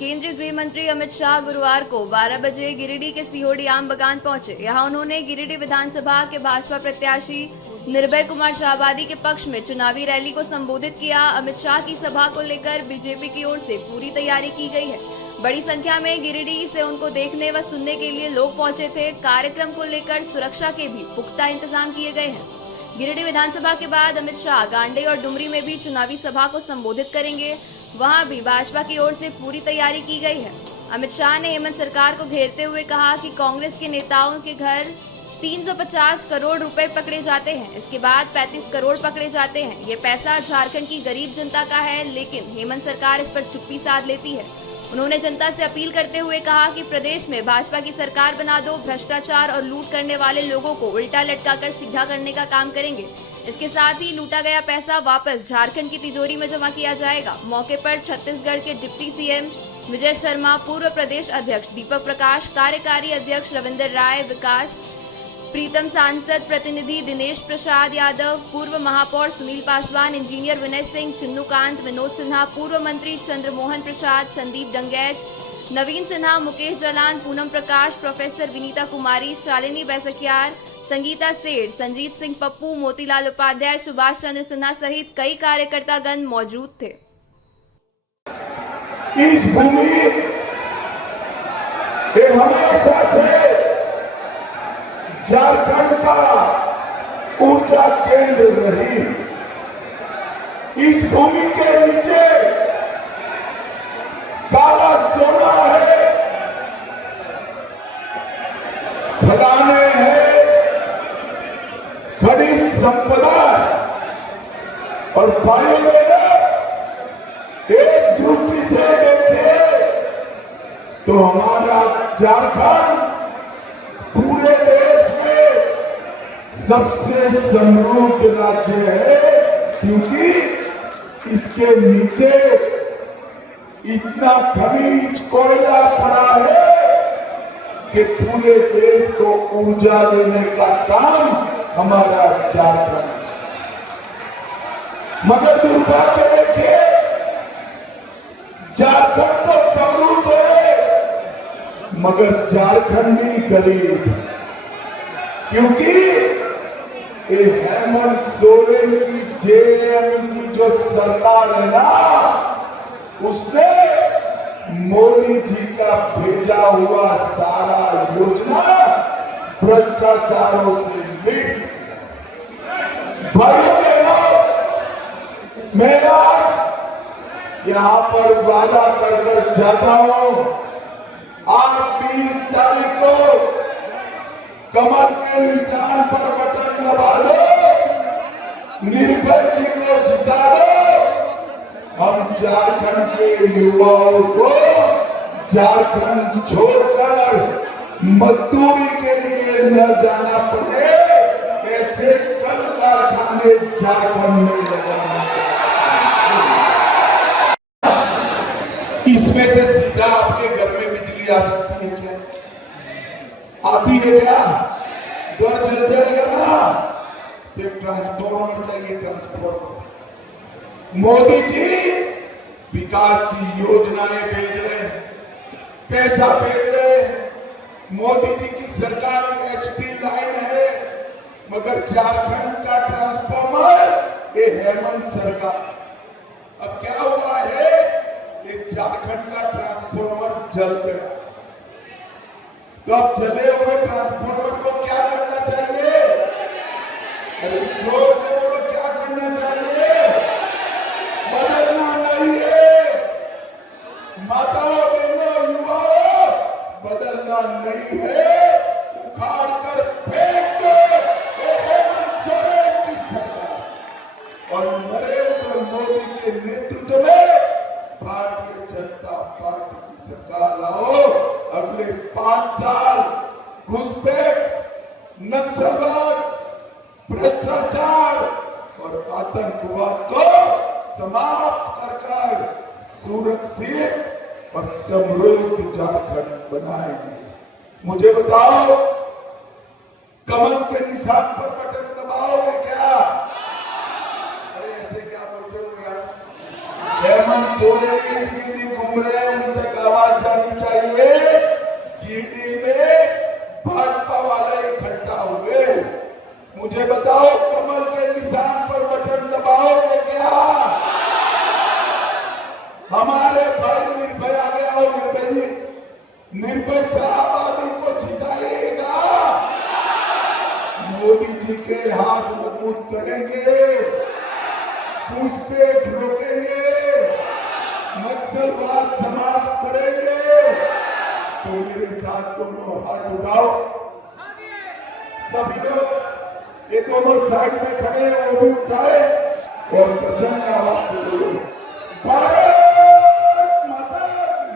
केंद्रीय गृह मंत्री अमित शाह गुरुवार को 12 बजे गिरिडीह के सिहोड़ी आम बगान पहुंचे। यहां उन्होंने गिरिडीह विधानसभा के भाजपा प्रत्याशी निर्भय कुमार शाहबादी के पक्ष में चुनावी रैली को संबोधित किया। अमित शाह की सभा को लेकर बीजेपी की ओर से पूरी तैयारी की गई है। बड़ी संख्या में गिरिडीह से उनको देखने व सुनने के लिए लोग पहुंचे थे। कार्यक्रम को लेकर सुरक्षा के भी पुख्ता इंतजाम किए गए हैं। गिरिडीह विधानसभा के बाद अमित शाह गांडे और डुमरी में भी चुनावी सभा को संबोधित करेंगे। वहां भी भाजपा की ओर से पूरी तैयारी की गई है। अमित शाह ने हेमंत सरकार को घेरते हुए कहा कि कांग्रेस के नेताओं के घर 350 करोड़ रुपए पकड़े जाते हैं, इसके बाद 35 करोड़ पकड़े जाते हैं। ये पैसा झारखंड की गरीब जनता का है, लेकिन हेमंत सरकार इस पर चुप्पी साध लेती है। उन्होंने जनता से अपील करते हुए कहा कि प्रदेश में भाजपा की सरकार बना दो, भ्रष्टाचार और लूट करने वाले लोगों को उल्टा लटकाकर सीधा करने का काम करेंगे। इसके साथ ही लूटा गया पैसा वापस झारखंड की तिजोरी में जमा किया जाएगा। मौके पर छत्तीसगढ़ के डिप्टी सीएम विजय शर्मा, पूर्व प्रदेश अध्यक्ष दीपक प्रकाश, कार्यकारी अध्यक्ष रविंद्र राय, विकास प्रीतम, सांसद प्रतिनिधि दिनेश प्रसाद यादव, पूर्व महापौर सुनील पासवान, इंजीनियर विनय सिंह, चिन्नूकांत, विनोद सिन्हा, पूर्व मंत्री चंद्रमोहन प्रसाद, संदीप डंगैच, नवीन सिन्हा, मुकेश जलान, पूनम प्रकाश, प्रोफेसर विनीता कुमारी, शालिनी बैसकियार, संगीता सेठ, संजीत सिंह पप्पू, मोतीलाल उपाध्याय, सुभाष चंद्र सिन्हा सहित कई कार्यकर्तागण मौजूद थे। इस भूमि हमेशा से झारखंड का ऊर्जा केंद्र रही। इस भूमि के नीचे काला सोना है, खदानें हैं, खनिज संपदा और भाइयों बहनों, एक दृष्टि से देखें तो हमारा झारखंड पूरे देश में सबसे समृद्ध राज्य है, क्योंकि इसके नीचे इतना खनिज कोयला पड़ा है कि पूरे देश को ऊर्जा देने का काम हमारा झारखंड। मगर दुर्भाग्य देखिए, झारखंड तो समृद्ध है मगर झारखंडी गरीब, क्योंकि ये हेमंत सोरेन की जेएम की जो सरकार है ना, उसने मोदी जी का भेजा हुआ सारा योजना भ्रष्टाचारों से लिप्त। भाइयों बहनों, मैं आज यहाँ पर वादा कर जाता हूं, आप 20 तारीख को कमल के निशान पर बटन दबा दो, निर्भय जी को जिता दो। हम झारखंड के युवाओं को झारखंड छोड़कर मजदूरी के लिए न जाना पड़े, ऐसे कल कारखाने झारखंड में लगाना। इसमें से सीधा आपके घर में बिजली आ सकती है क्या? आती है क्या? घर जल जाएगा ना, तो ट्रांसफॉर्मर चाहिए, ट्रांसफॉर्मर। मोदी जी विकास की योजनाएं भेज रहे हैं, पैसा भेज रहे हैं। मोदी जी की सरकार में एचटी लाइन है, मगर झारखंड का ट्रांसफॉर्मर ये हेमंत सरकार। अब क्या हुआ है, ये झारखंड का ट्रांसफॉर्मर जल गया। तो अब जले हुए ट्रांसफॉर्मर को क्या करना चाहिए? अरे जोर से बोलो, क्या करना चाहिए? बदलना नहीं है माताओं, बहनों, युवाओं, बदलना नहीं है, उखाड़ कर फेंक दो हेमंत सोरेन की सरकार और नरेंद्र मोदी के नेतृत्व में भारतीय जनता पार्टी की सरकार लाओ। अगले 5 साल घुसपैठ, नक्सलवाद, भ्रष्टाचार और आतंकवाद को समाप्त कर सुरक्षित और समृद्ध झारखंड बनाएंगे। मुझे बताओ, कमल के निशान पर बटन दबाओगे क्या? अरे ऐसे क्या बोलते हो यार? हेमंत सोरेन घूम रहे हैं, उन तक आवाज जानी चाहिए, गिरिडीह में भाजपा वाले इकट्ठा हुए। मुझे बताओ, कमल के निशान पर बटन दबाओगे क्या? हमारे भाई निर्भय आ गया हो, निर्भय से आबादी को जिताएगा। मोदी जी के हाथ मजबूत करेंगे, घुसपैठ रोकेंगे, नक्सलवाद समाप्त करेंगे। तो मेरे साथ दोनों हाथ उठाओ, सभी लोग। ये दोनों साइड में खड़े हैं, वो भी उठाए और प्रचंड आवाज से बोलो, भारत माता की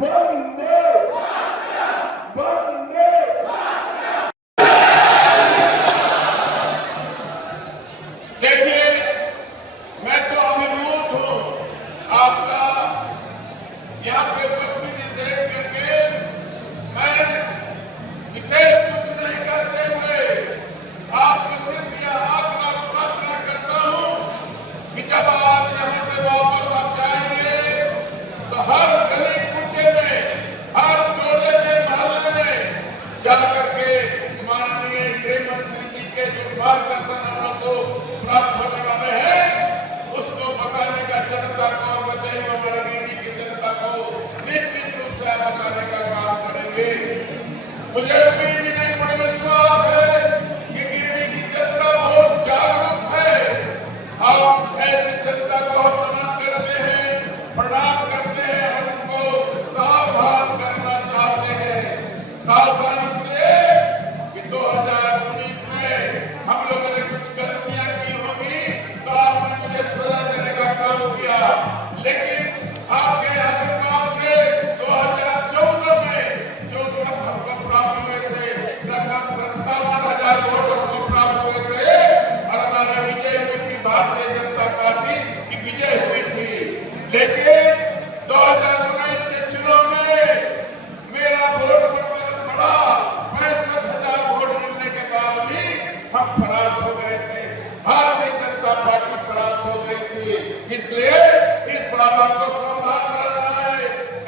वंदे वंदे। देखिए, मैं तो अभिभूत हूं आपका यहाँ पे उपस्थिति देख करके। मैं विशेष कुछ नहीं करते हुए आपको सिर्फ यह आग्रह प्रार्थना करता हूं कि जब आप यहाँ से वापस आप जाएंगे तो हर गली कूचे में, हर टोले में, मोहल्ले में जा करके माननीय गृह मंत्री जी के जो मार्गदर्शन हम लोग को प्राप्त होने वाले हैं, उसको बताने का, जनता को बचाई हमारे गिरिडीह की जनता को निश्चित रूप से बताने का काम करेंगे। मुझे उम्मीद नहीं, बड़ा विश्वास है कि गिरिडीह की जनता बहुत जागरूक है। हम ऐसी जनता को नमन करते हैं, प्रणाम करते हैं और उनको सावधान करना चाहते हैं। सावधान इसलिए कि 2019 में हम लोगों ने कुछ गलतियां की होंगी तो आपने मुझे सजा देने का काम किया, लेकिन आपके आशीर्वाद से 2014 में जो वोट हमको प्राप्त हुए थे, लगभग 57,000 वोट हमको प्राप्त हुए थे और हमारी विजय हुई थी, भारतीय जनता पार्टी की विजय हुई थी। लेकिन 2019 के चुनाव में मेरा वोट बढ़ा, 65,000 वोट मिलने के बाद भी हम परास्त हो गए थे, भारतीय जनता पार्टी परास्त हो गई थी। इसलिए इस बार आपको सावधान रहना है।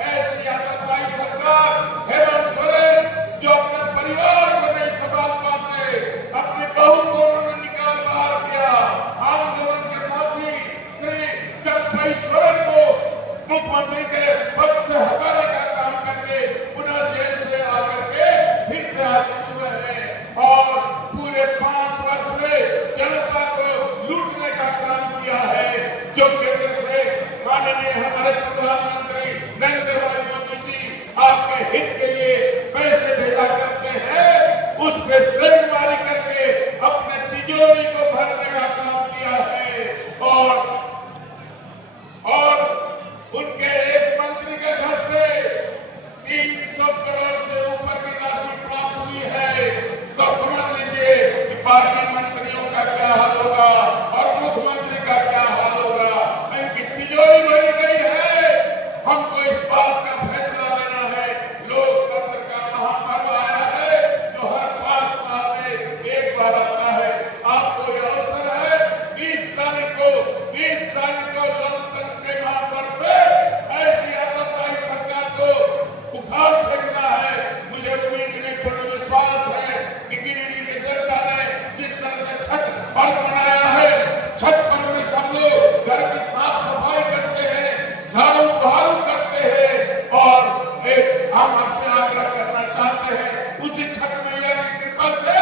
ऐसी आतंकवादी सरकार हेमंत सोरेन जो अपने परिवार को नहीं संभाल पाते, अपनी बहू को उन्होंने निकाल बाहर किया, आंदोलन के साथी श्री जगपई सोरेन को मुख्यमंत्री के पद से हटाने का काम करके पुनः जेल से आकर के फिर से हासिल हुए हैं और पूरे 5 वर्ष में जनता को लूटने का काम किया है। जो केंद्र से माननीय हमारे प्रधानमंत्री नरेंद्र भाई मोदी जी आपके हित के लिए पैसे भेजा करते हैं, उस पे सेंधमारी करके अपने तिजोरी को भरने का काम किया है। और उनके एक मंत्री के घर से 300 करोड़ से ऊपर की राशि प्राप्त हुई है। तो समझ लीजिए कि बाकी मंत्रियों का क्या हाल होगा और मुख्यमंत्री का क्या हाल होगा। इनकी तिजोरी भरी गई है। हमको इस बात का फैसला लेना है। लोकतंत्र का महापर्व आया है जो हर 5 साल में एक बार आता है। आपको यह अवसर है 20 तारीख को लोकतंत्र के महापर्व पे ऐसी आतंकवादी सरकार को उखाड़ फेंकना है। मुझे उम्मीद नहीं, पूर्ण विश्वास है कि गिरिडीह की जनता ने जिस तरह से छठ पर्व मनाया है, छठ पर्व में सब लोग घर की साफ सफाई करते हैं, झाड़ू बहारू करते हैं और हम आपसे आग्रह करना चाहते हैं उसी छठ मैया की कृपा से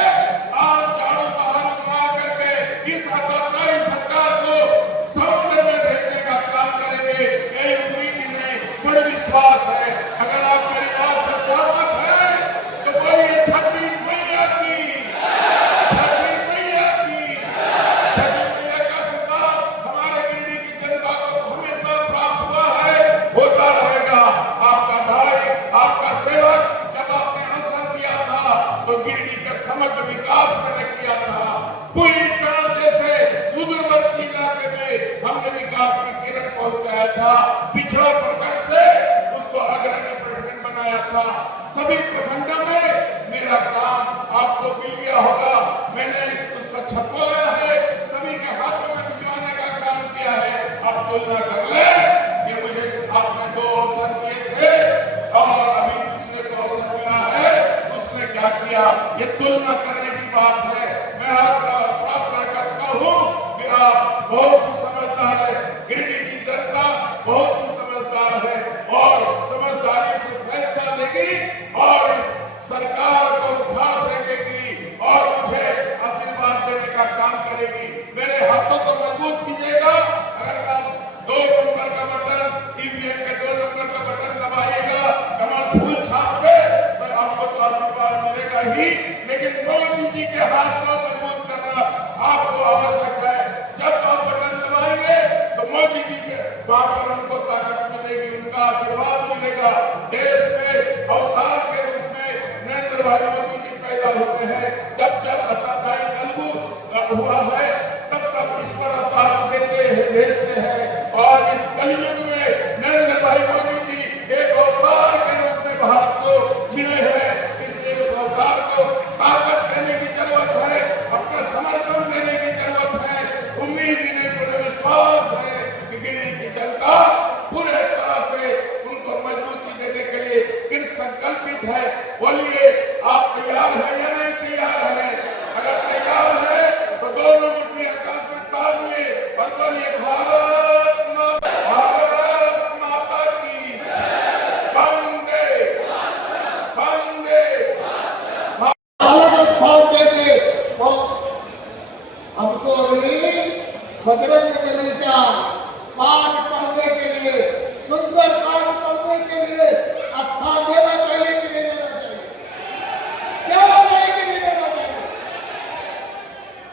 आप झाड़ू बहारू मार करके इस आतंकवादी सरकार को समुद्र में भेजने का काम करेंगे। यही उम्मीद नहीं, बड़ा विश्वास है। अगर आप मेरी बात से सहमत हैं तो बोलिए छठी मैया की, छठी मैया की। छठी मैया का आशीर्वाद हमारे गिरिडीह की जनता को हमेशा प्राप्त हुआ है, होता रहेगा। आपका भाई, आपका सेवक जब आपने अवसर दिया था तो गिरिडीह के समग्र विकास मैंने किया था। पूरी तरह जैसे सुदूरवर्ती इलाके में हमने विकास की किरण पहुंचाया था। पिछड़ा प्रखंड से उसको अग्रणी प्रखंड बनाया था। सभी प्रखंडों में मेरा काम आपको मिल गया होगा। मैंने उसको छपवाया है, सभी के हाथों में भिजवाने का काम किया है। आप तुलना कर ले, ये मुझे आपने ये तुलना करने की बात है। मैं आपका प्रार्थना करता हूँ कि आप बहुत ही समझदार है, गिरिडीह की जनता बहुत ही समझदार है और समझदारी से फैसला लेगी और इस सरकार को उखाड़ देगी और मुझे आशीर्वाद देने का काम करेगी। मेरे हाथों को मजबूत कीजिएगा। अगर आप 2 नंबर का बटन, ईवीएम के 2 नंबर का बटन दबाइएगा कमल फूल छाप पे, तो आपको तो आशीर्वाद मिलेगा ही, लेकिन मोदी जी के हाथ को मजबूत करना आपको आवश्यक है। जब आप बटन दबाएंगे तो मोदी जी के वहां पर उनको ताकत मिलेगी, उनका आशीर्वाद मिलेगा। देश में अवतार के रूप में नरेंद्र भाई मोदी जी पैदा होते हैं। जब जब अताताई तेलुगु हुआ है तब तब ईश्वर अवतार देते हैं, भेजते हैं और इस कलयुग में नरेंद्र भाई मोदी जी एक अवतार के रूप में भारत को मिले हैं। इसलिए उस अवतार को ताकत देने की जरूरत है, अपना समर्थन देने की जरूरत है। उम्मीद ही नहीं, पूरे विश्वास है कि गिरिडीह की जनता पूरे तरह से उनको मजबूती देने के लिए कृत संकल्पित है। बोलिए, आप तैयार हैं या नहीं तैयार है? अगर तैयार है तो दोनों मुट्ठी आकाश में तालिए और बोलिए, भारत माता की वंदे वंदे। अलग स्थान देंगे तो हमको भी बजरंग बली का पाठ पढ़ने के लिए, सुंदर पाठ पढ़ने के लिए स्थान देना चाहिए कि नहीं देना चाहिए? देना चाहिए कि नहीं देना चाहिए?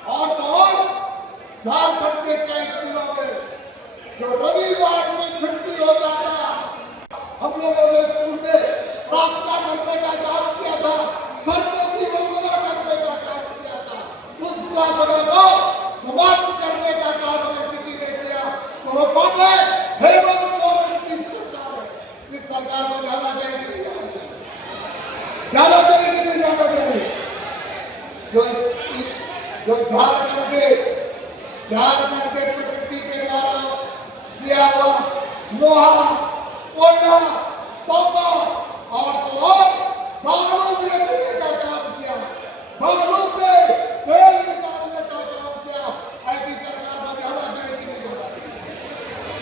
और तो झारखंड के कई स्कूलों में जो रविवार में छुट्टी हो जाता, हम लोगों ने स्कूल में प्रार्थना करने का काम किया था, सरस्वती वंदना करने का काम किया था। उस प्रार्थना को समाप्त करने का काम अगर किसी ने किया तो वो कौन है? हेमंत सोरेन की सरकार है। इस सरकार को जाना चाहिए कि नहीं जाना चाहिए? जाना चाहिए कि नहीं जाना चाहिए? जो झारखंड के प्रकृति के द्वारा दिया हुआ लोहा, कोयला, तांबा और तो और बालू बेचने का काम किया, बालू से तेल निकालने का काम किया। ऐसी सरकार को जाना चाहिए कि नहीं जाना चाहिए?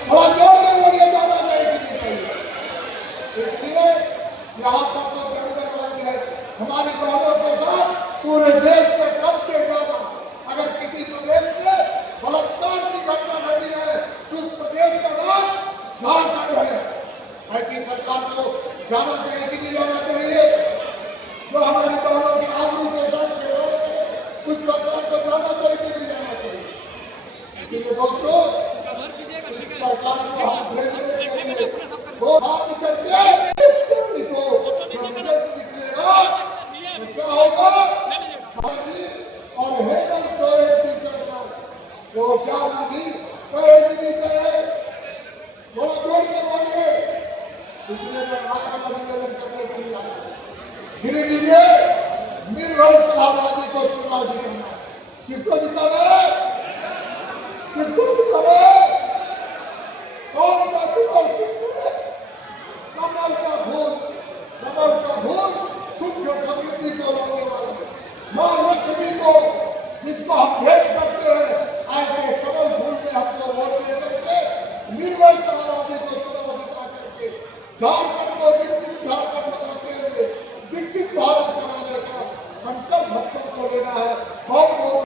थोड़ा जोर के बोलिए, जाना चाहिए कि नहीं चाहिए? इसलिए यहाँ पर तो जंगलराज है। हमारी बहनों के साथ पूरे देश में सबसे ज्यादा अगर किसी प्रदेश में बलात्कार की घटना घटी है तो उस प्रदेश का नाम झारखंड है। ऐसी सरकार को जाना चाहिए कि नहीं जाना चाहिए? जो हमारी बहनों के आबरू के साथ खिलवाड़ करे, उस सरकार को जाना चाहिए कि नहीं जाना चाहिए? इसलिए दोस्तों, इस सरकार को हम भेजने के लिए वो बात करके इस पीढ़ी को जो रिजल्ट निकलेगा तो क्या होगा? और हेमंत सोरेन की सरकार को जाना भी कहे भी नहीं कहे। थोड़ा जोड़ के बोलिए। इसलिए मैं आज निवेदन करने के लिए आया। गिरिडीह में निर्भय शाहबादी को चुनाव जिताना है। किसको जिताना है? किसको जिताना है? कौन सा चुनाव जीतने? कमल का फूल सुख समृद्धि को लाने वाला है। मां लक्ष्मी को जिसको हम भेंट करते हैं, ऐसे कमल फूल में हमको वोट दे करके निर्भय शाहबादी को चुनाव जिता करके झारखंड को विकसित झारखंड बनाते हुए विकसित भारत बनाने का संकल्प हम सबको लेना है। बहुत बहुत